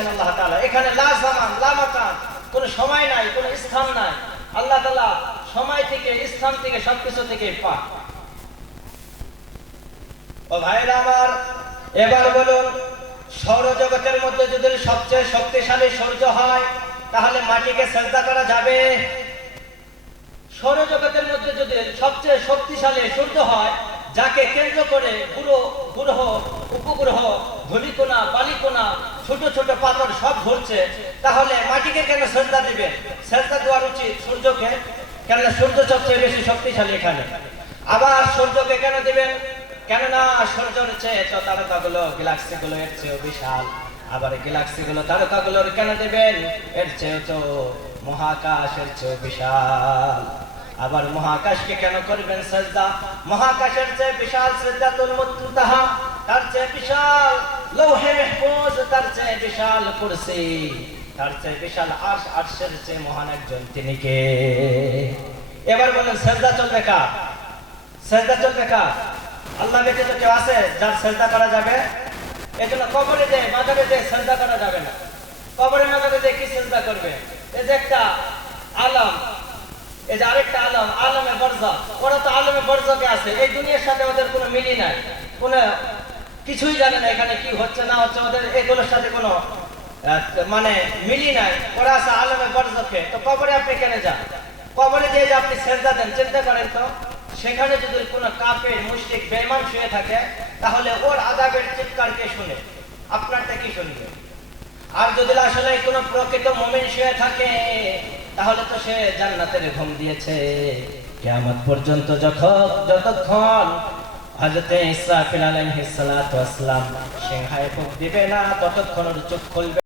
দিয়েছেন আল্লাহ তাআলা। এখানে লা জামান লা মাকান, কোনো সময় নাই, কোনো স্থান নাই। আল্লাহ তাআলা সময় থেকে, স্থান থেকে, সবকিছু থেকে পাক। ও ভাইরা আমার, এবার বলুন, সৌরজগতের মধ্যে যদি সবচেয়ে শক্তিশালী সূর্য হয়, তাহলে মাটিকে সিজদা করা যাবে? সৌরজগতের মধ্যে যদি সবচেয়ে শক্তিশালী সূর্য হয়, যাকে কেন্দ্র করে পুরো গ্রহ, উপগ্রহ, ধূলিকণা, বালিকণা, ছোট ছোট পাথর সব ঘুরছে, তাহলে মাটিকে কেন সিজদা দিবেন? সিজদা দেওয়ার উচিত সূর্যকে, কেননা সূর্য সবচেয়ে বেশি শক্তিশালী এখানে। আবার সূর্যকে কেন দিবেন? কেননা সূর্যের চেয়ে তো তারকাগুলো, গ্যালাক্সিগুলো এর চেয়েও বিশাল। আবার গ্যালাক্সিগুলো তারকাগুলোর কেন দিবেন? এর চেয়েও তো মহাকাশের চেয়েও বিশাল। আবার মহাকাশকে কেন করবেন সিজদা? মহাকাশের চেয়ে বিশাল সিদরাতুল মুনতাহা, তার চেয়ে বিশাল লৌহে মাহফুজ, তার চেয়ে বিশাল কুরসি, তার চেয়ে বিশাল আরশ, আরশের চেয়ে মহান একজন তিনি কে? এবার বলেন, সিজদা চলবে কার? সিজদা চলবে কার? আল্লাহ ব্যতীত কেউ আছে যার সিজদা করা যাবে? এজন্য কবরে যে, মাজারে যে সিজদা করা যাবে না। কবরে মাজারে যে কি সিজদা করবে? এই যে একটা আলম, এই যে আরেকটা আলম, আলমে বরজখ, ওরা তো আলমে বরজখে আছে। এই দুনিয়ার সাথে ওদের কোনো মিলই নাই, কোনো কিছুই জানে না এখানে কি হচ্ছে না হচ্ছে, ওদের এগুলোর সাথে কোনো মানে মিলই নাই। ওরা আছে আলমে বরজখে। তো কবরে আপনি কেন যান? কবরে যে আপনি সিজদা দেন, চিন্তা করেন তো, সেখানে যদি কোনো কাফের, মুশরিক, বেঈমান শুয়ে থাকে, তাহলে ওর আযাবের চিৎকার কে শুনে? আপনারটা কি শুনবে? আর যদি আসলে কোনো প্রকৃত মুমিন শুয়ে থাকে, তাহলে তো সে জান্নাতের ঘুম দিয়েছে। কিয়ামত পর্যন্ত যতক্ষণ হযরত ইসরাফিল আলাইহিস সালাতু ওয়াস সালাম সিংহায় ফুঁক দিবে না, ততক্ষণ ওর চোখ খুলবে